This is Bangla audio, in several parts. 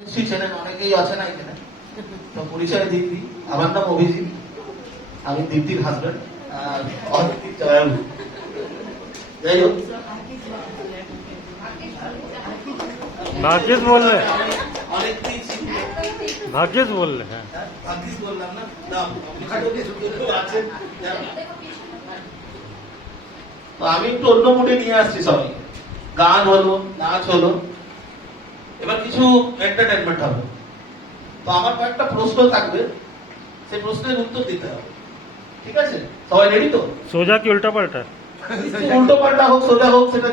নিশ্চয়ই চেনেন, অনেকেই আছে না এখানে, তো পরিচয় দিয়ে দিই। আমার নাম অভিজিৎ, আমি দীপ্তির হাজবেন্ড আর অদিতির জয়ালু। যাই হোক, भाग्येश बोल रहे हैं, অনেকদিন भाग्येश बोल रहे हैं। ভাগ্যিস বললাম না, আছেন। তো আমি একটু অন্য মুডে নিয়ে আসছি সবাই, গান হলো, নাচ হলো, এবার কিছু এন্টারটেনমেন্ট হবে। তো আমার কয়েকটা প্রশ্ন থাকবে, সেই প্রশ্নের উত্তর দিতে হবে, ঠিক আছে? সবাই রেডি তো? सोजा की उल्टा पलटा। উল্টো পাল্টা হোক সোজা হোক, সেটা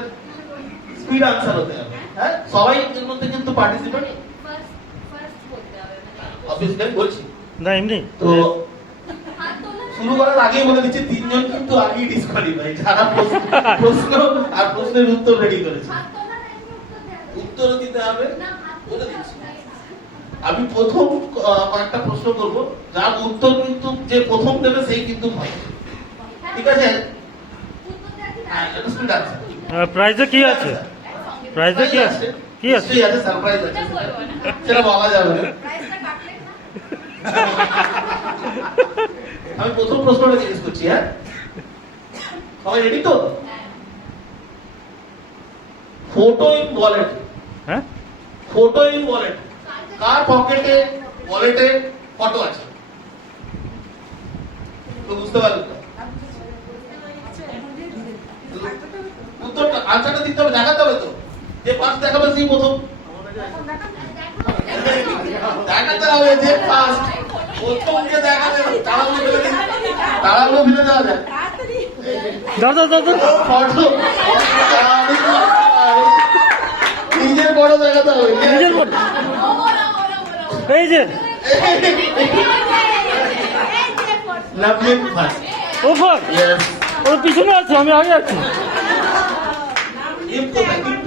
স্পিড আনসার হতে হবে। হ্যাঁ, সবাই এর মধ্যে কিন্তু পার্টিসিপেট অবভিয়াসলি বলছি। না এমনি তো শুরু করার আগেই বলে দিচ্ছি, তিনজন কিন্তু আগেই ডিসকোয়ালিফাই, যারা প্রশ্ন আর প্রশ্নের উত্তর রেডি করেছে। উত্তর দিতে হবে, বলে দিচ্ছি। আমি প্রথম কয়েকটা প্রশ্ন করব, যার উত্তর কিন্তু যে প্রথম দেবে সেই কিন্তু হয়, ঠিক আছে? হ্যাঁ, এটা স্পিড আনসার। প্রাইজে কি আছে? প্রাইজে কি আছে? কি আছে? নিশ্চয়ই আছে, সারপ্রাইজ আছে, সেটা বলা যাবে না। আমি প্রথম প্রশ্নটা জিজ্ঞেস করছি। হ্যাঁ, সবাই রেডি তো? ফটো ইন ওয়ালেট, হ্যাঁ, ফটো ইন ওয়ালেট, কার পকেটে ওয়ালেটে ফটো আছে? তো বুঝতে পারলেন তো? উত্তরটা আনসারটা দিতে হবে, দেখাতে হবে তো। যে ফার্স্ট দেখাবে সেই প্রথম। দেখাতে হবে যে ফার্স্ট প্রথমকে দেখাতে হবে। তাড়াহুড়ো ফেলে দেওয়া যায়। দাদা দাদা ফটো নিজের বড় দেখাতে হবে, নিজের বড়। এই যে লাভলি ফার্স্ট। ওপর ইয়েস। ওর পিছনে আছে, আমি আগে আছি। গিফট কোথায়? গিফট